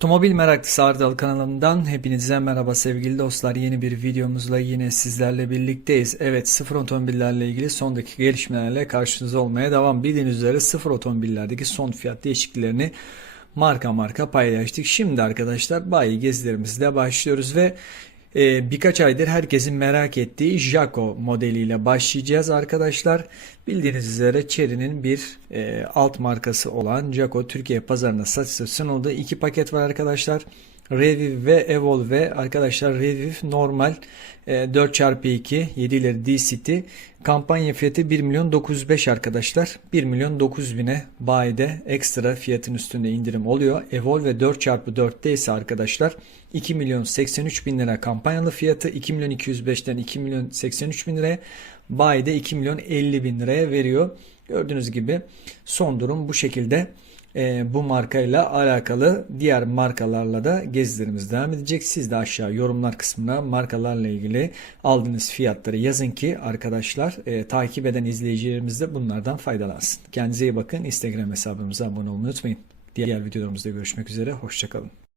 Otomobil Meraklısı Ardal kanalından hepinize merhaba sevgili dostlar. Yeni bir videomuzla yine sizlerle birlikteyiz. Evet sıfır otomobillerle ilgili son dakika gelişmelerle karşınızda olmaya devam. Bildiğiniz üzere sıfır otomobillerdeki son fiyat değişikliklerini marka marka paylaştık. Şimdi arkadaşlar bayi gezilerimizle başlıyoruz ve e, birkaç aydır herkesin merak ettiği Jaco modeliyle başlayacağız arkadaşlar. Bildiğiniz üzere Chery'nin bir e, alt markası olan Jaco Türkiye pazarına satışa sunuldu. İki paket var arkadaşlar. Reviv ve Evolve. Arkadaşlar Reviv normal e, 4x2 7 ileri D-City kampanya fiyatı 1 milyon 905 arkadaşlar. 1 milyon 900 bine bayide ekstra fiyatın üstünde indirim oluyor. Evolve 4x4'te ise arkadaşlar 2 milyon 83 bin lira kampanyalı fiyatı 2 milyon 205'ten 2 milyon 83 bin liraya bayide 2 milyon 50 bin liraya veriyor. Gördüğünüz gibi son durum bu şekilde e, bu markayla alakalı diğer markalarla da gezilerimiz devam edecek. Siz de aşağı yorumlar kısmına markalarla ilgili aldığınız fiyatları yazın ki arkadaşlar e, takip eden izleyicilerimiz de bunlardan faydalansın. Kendinize iyi bakın. Instagram hesabımıza abone olmayı unutmayın. Diğer videolarımızda görüşmek üzere. Hoşçakalın.